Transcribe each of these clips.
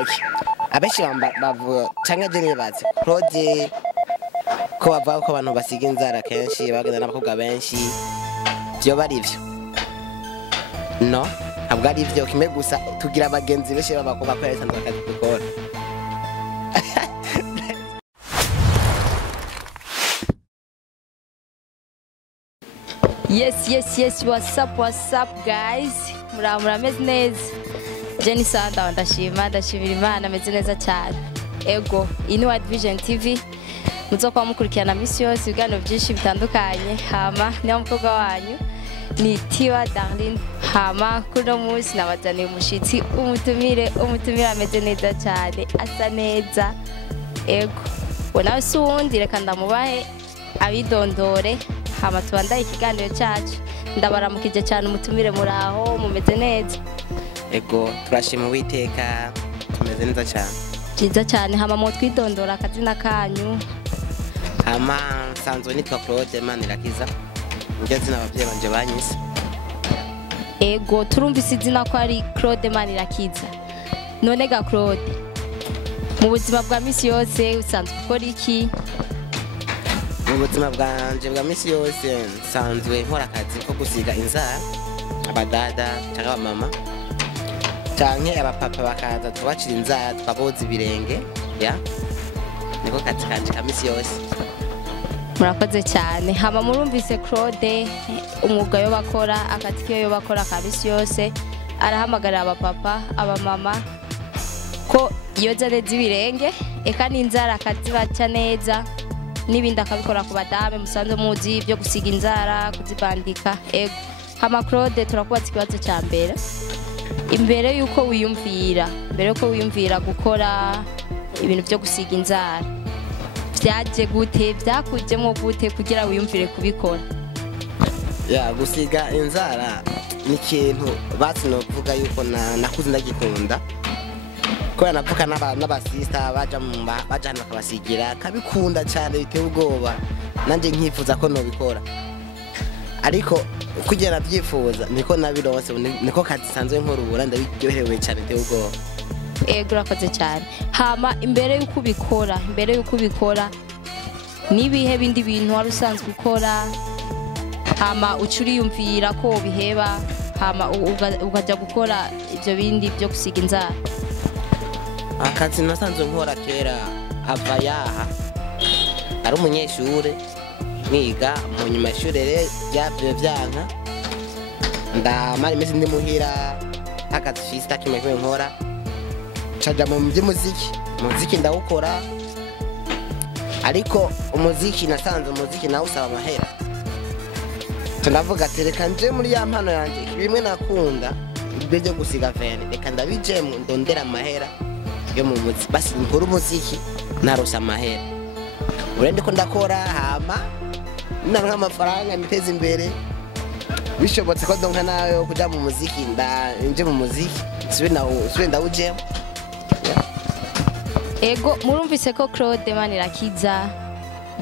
okay abeshi bavuga cyangwa je nibaze Claude ko bavuga ko abantu basiga inzara kenshi bagenda n'abakobwa benshi byo bari byo no ntabwo ari byo kimwe gusa tugira abagenzi benshi b'abakobwa ko yasanzwe akazi gukora Yes, what's up guys? Murameze neza. Jenny Sanda ndashimira Imana ameze neza cyane. Ego, Inward Vision TV. Muzokuba mukurikirana misi yose ibiganiro byinshi bitandukanye. Hama niyo mukobwa wanyu ni Tiwa Darling. Hama kuno munsi nabazaniye umushitsi umutumire ameze neza cyane, asa neza. Ego, bona sundi reka ndamubahe abidondore. Hama tubandanye ikiganiro cyacu. Ndabaramukije cyane umutumire muraho mumeze neza. Ego turashima Uwiteka tumeze neza cyane. Byiza cyane hama mu twidondora akazina kanyu. Hama sanzwe nitwa Claude Manirakiza. Njye zina abavyeyi banje banyise. Ego turumvise izina ko ari Claude Manirakiza. None ga Claude, mu buzima bwa misi yose usanzwe ukora iki? Mu buzima bwanje bwa misi yose nsanzwe nkora akazi ko gusiga inzara abadada cyangwa abamama canke abapapa bakaza tubacira inzara tukaboza ibirenge ya niko kazi kanje ka misi yose. Murakoze cyane. Hama murumvise Claude umwuga yo bakora akazi yo bakora ka misi yose arahamagarira abapapa abamama ko yoza neza ibirenge eka n'inzara akazibaca neza n'ibindi akabikora ku badame musanze muzi byo gusiga inzara kuzibandika. Ego hama Claude turakubatse ikibazo cya mbere yuko wiyumvira gukora ibintu byo gusiga inzara byaje gute byakujemo gute kugira wiyumvire kubikora? Ya gusiga inzara ni ikintu basi no kuvuga yuko nakuze ndagikunda ko navuka n'abasista bajana bakabasigira kabikunda cyane biteye ubwoba nanje nkifuza ko no bikora ariko kugera byifuza niko nabironse niko kazi sanzwe nkorubura ndabiryohewe cyane biteye ubwoba. Ego urakoze cyane. Hama imbere yuko ubikora nibihe bindi bintu wari usanzwe ukora hama ucuriyumvira ko biheba hama ukaja gukora ibyo bindi byo gusiga inzara? Akazi nasanzwe nkora kera ava yaha ari umunyeshure niga mu nyuma y'ishure byanka ndamara imisi ndi muhira akazi fista kimwe nkora caja mu by'umuziki ndawukora ariko umuziki nasanze umuziki nawe usaba amahera tunavuga ati reka nje muri ya mpano yanjye bimwe nakunda ibyo byo gusiga vene reka ndabijemo ndondera amahera yo mu muziki basi nkora umuziki narosa amahera urende ko ndakora hama nanga amafaranga niteze imbere bishobotse ko donka nayo kuja mu muziki nje mu muziki sibe ndawujemo. Ego murumvise ko Claude Manirakiza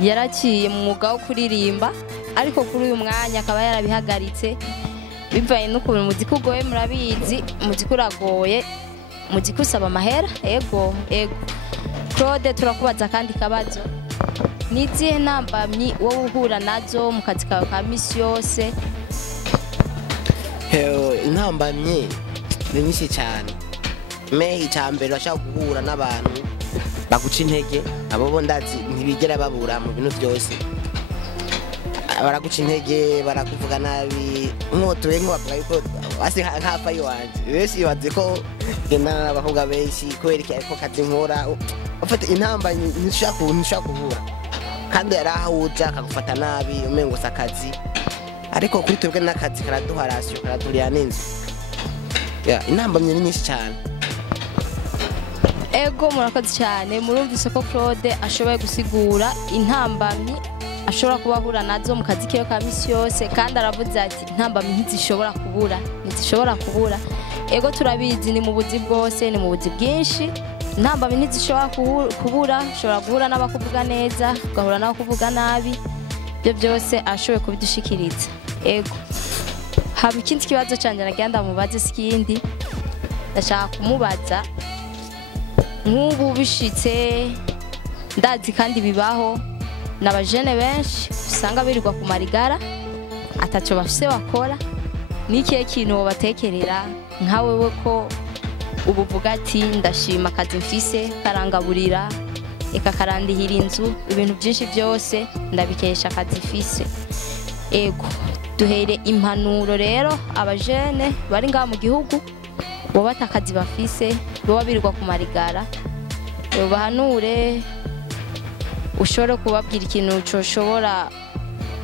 yaraciye mu mwuga wo kuririmba ariko kuri uyu mwanya akaba yarabihagaritse bivaye n'ukuntu umuziki ugoye murabizi umuziki uragoye umuziki usaba amahera. Ego Claude turakubaza kandi kabazo nizihe ntambamyi wowe uhura nazo mu kazi kawe ka misi yose? Intambamyi ni nyinshi cyane icyambere bashaka guhura n'abantu baguca intege abo bo ndazi ntibigera babura mu bintu byose baraguca intege barakuvuga nabi nkotoye nk'abavuga yuko basi nk'apfa yiwanje benshi bazi ko gendana n'abakobwa benshi kubera iki ariko kazi nkora ufite intambamyi ntushaka kubura kandi yarahawuja akagufata nabi umengo sakazi ariko kuri twebwe n'akazi karaduharasyo karadurira n'inzu intambamyi ni nyinshi cyane. Ego murakoze cyane. Murumvise ko Claude ashoboye gusigura intambamyi ashobora kuba ahura nazo mu kazi kiyo ka misi yose kandi aravuze ati intambamyi ntizishobora kubura. Ego turabizi ni mu buzi bwose ni mu buzi bwinshi intambamyi ntizishobora kubura ushobora guhura n'abakuvuga neza ugahura n'abakuvuga nabi ibyo byose ashoboye kubidushikiriza. Ego haba ikindi kibazo cyanje nagira ndamubaze sikindi ndashaka kumubaza nk'ubu bishitse ndazi kandi bibaho n'abajene benshi usanga birirwa ku marigara ataco bafise bakora n'ikihe kintu wobatekerera nka wewe ko ubuvuga ati ndashima akazi mfise karangaburira eka karandihira inzu ibintu byinshi byose ndabikesha akazi mfise ego duhere impanuro rero abajene bari ngaha mu gihugu bo batakazi bafise bo babirirwa ku marigara bahanure ushobora kubabwira ikintu coshobora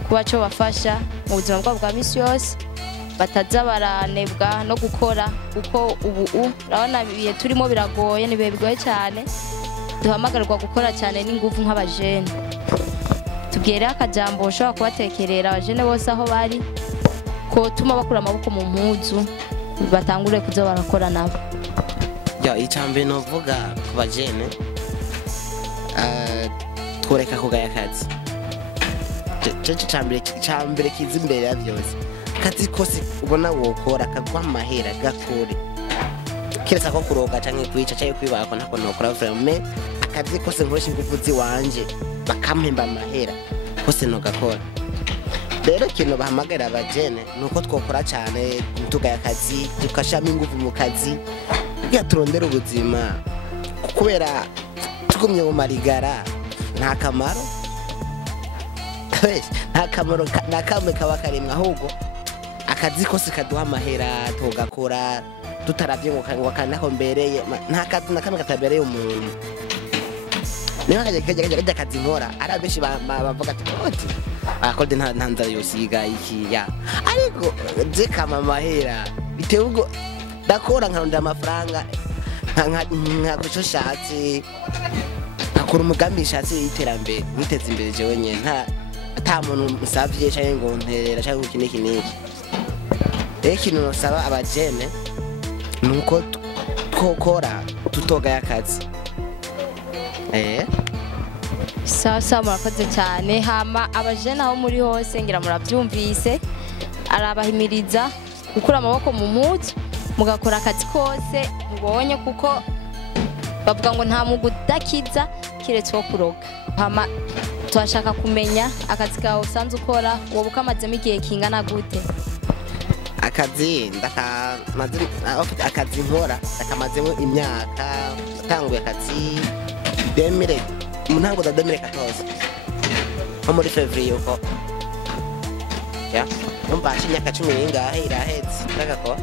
kuba cyo bafasha mu buzima bwabo bwa misi yose bataza baranebwa no gukora kuko ubu urabona ibihe turimo biragoye nibihe bigoye cyane duhamagarirwa gukora cyane n'ingufu nk'abajene tubwire akajambo ushobora kubatekerera abajene bose aho bari ko tuma bakura amaboko mu mpuzu batangure kuza barakora nabo icambere novuga ku bajene tworeka kugaya akazi icambere kiza imbere ya byose akazi kose ubona wokora kagwa amahera gakore kiretse ko kuroga canke kwica canke kwibako ntako nokora vraiment akazi kose nkoresha ingufu ziwanje bakampemba amahera kose nogakora rero ikintu bahamagara abajene nuko twokora cyane tugaya akazi tukashamo ingufu mu kazi kugira turondera ubuzima kubera tugumye mu marigara nta kamaro nta kamwe kaba karimwe ahubwo akazi kose kaduha amahera tugakora tutaravye ngo kanaho mbereye nta kazi na kamwe katabereye umuntu niba kajya akazi nkora ari abenshi bavuga ati akode nta nzara yosiga iki ya ariko je kama amahera bitewe ubwo ndakora nkarondera amafaranga nka kuco shatse akora umugambi shatse y'iterambere niteza imbere jewe nyene nta muntu musavye canke ngo nterera canke iki n'iki ikintu nosaba abajene nuko twokora tutogaya akazi sasa murakoze cyane hama abajene aho muri hose ngira murabyumvise arabahimiriza gukura amaboko mu mpuzu mugakora akazi kose mubonye kuko bavuga ngo nta mwuga udakiza kiretse wo kuroga hama turashaka kumenya akazi kawe usanzwe ukora wowe ukamazemo igihe kingana gute akazi akazi nkora ndakamazemo imyaka natanguye akazi mu ntango za 2014 nko muri Fevrier uko numva imyaka 10 n'ingahe irahetse ndagakora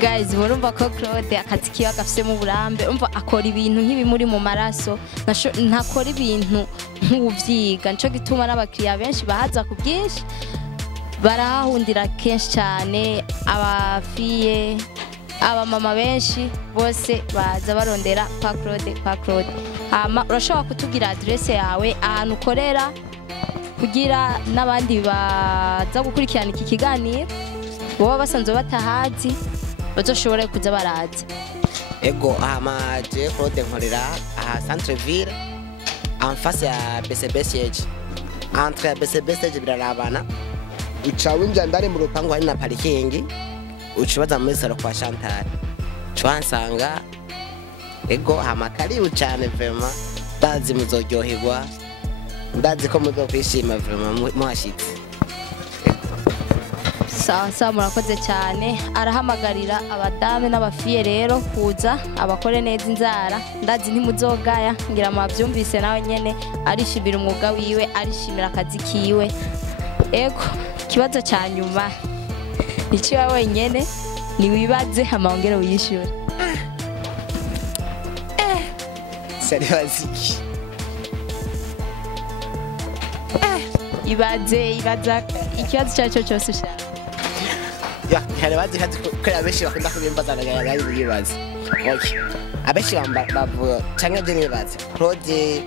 guys murumva ko Claude akazi kiba gafise mu burambe umva akora ibintu nk'ibimuri mu maraso ntakora ibintu nk'ubuvyiga nico gituma n'abakiriya benshi bahaza ku bwinshi barahundira kenshi cyane abafiye abamama benshi bose baza barondera kwa Claude hama urashobora kutubwira adresse yawe ahantu ukorera kugira n'abandi baza gukurikirana iki kiganiro boba basanzwe batahazi bazoshobore kuza baraza ego hama je Claude nkorera aha centre ville en face ya BCBCH entre ya BCBCH birarabana ucawinja ndari mu rupangu hari na parking ucibaza mu mesero kwa Chantal cwansanga ego hama karibu cyane vraiment ndazi muzoryoherwa ndazi ko muzokwishima vraiment muhashitse sawa murakoze cyane arahamagarira abadame n'abafiye rero kuza abakore neza inzara ndazi ntimuzogaya ngira amabyumvise nawe nyene arishimira umwuga wiwe arishimira akazi kiwe ego kibazo cya nyuma nicyo wewe wenyene ni wibaze amawongero uyishyura sari baziki ibaza ikibazo cyacu cyose ushaka hari bazi ko abenshi bakunda kubimbaza nagaye bibaza okay abenshi bavuga cyangwa je nibaza Claude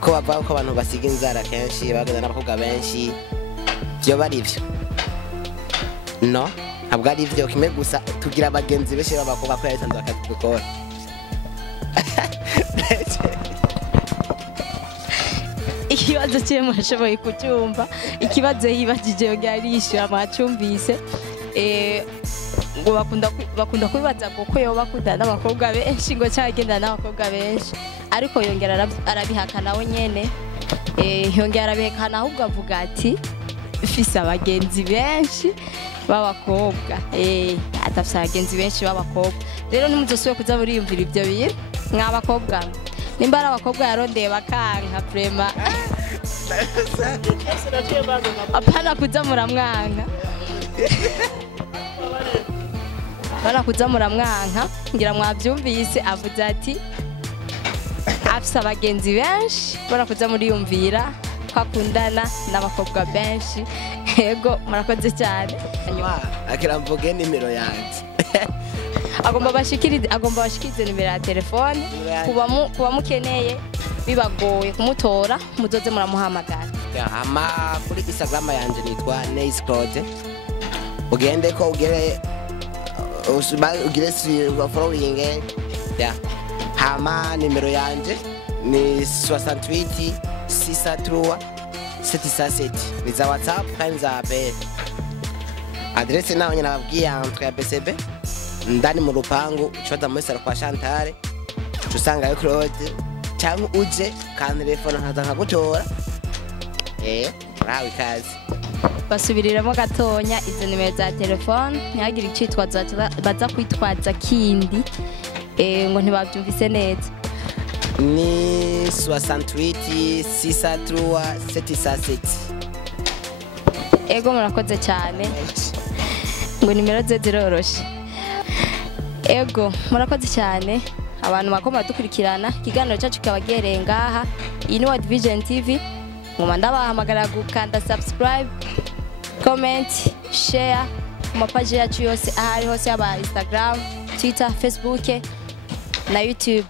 ko bavuga ko abantu basiga inzara kenshi bagenda n'abakobwa benshi byo bari byo no ntabwo ari byo kimwe gusa tugira abagenzi benshi b'abakobwa ko yasanzwe akazi dukora ikibazo cye mwashoboye kucyumva ikibazo yibagije yari yishyura mwacyumvise ngo bakunda kwibaza ko yoba akundana n'abakobwa benshi ngo cyangwa agendana n'abakobwa benshi, ariko yongera arabihakana we nyene. Yongera arabihakana ahubwo avuga ati mfise abagenzi benshi b'abakobwa. Atafise abagenzi benshi b'abakobwa. Rero ntimuzosubire kuza buriyumvira ibyo bintu mw'abakobwa, nimba ari abakobwa yarondeye bakanka prema apana kuza muramwanka, apana kuza muramwanka. Ngira mwabyumvise avuze ati afise abagenzi benshi, bora kuza muriyumvira ko akundana n'abakobwa benshi. Yego murakoze cyane. Akira mvuge nimero yanjye. Agomba bashikirize nimero ya telefone kuba mukeneye bibagoye kumutora muzoze muramuhamagara. Ama kuri Instagram yanjye nitwa nisuku. Ugende ko ugire following. Hama nimero yanjye ni 68 663 767 ni za WhatsApp kandi za BL. Adresse naho nyina babwiye entre ya BCB ndani mu rupangu ushobora muri salo kwa Chantal usanga yo Claude cyangwa uje kandi telefone nkaza nkagutora. Rawe kazi basubiriramo gatonya izo nimero za telefone ntihagire icitwaza baza kwitwaza kindi ngo ntibabyumvise neza. Ni 68 663 767. Ego murakoze cyane ngo nimero ze ziroroshe. Ego murakoze cyane abantu bakoma dukurikirana ikiganiro cyacu kabagereye ngaha. Iyi ni World Vision TV. Ngoma ndabahamagara gukanda subscribe, comment, share ku mapage yacu yose ahari hose, yaba Instagram, Twitter, Facebook na YouTube.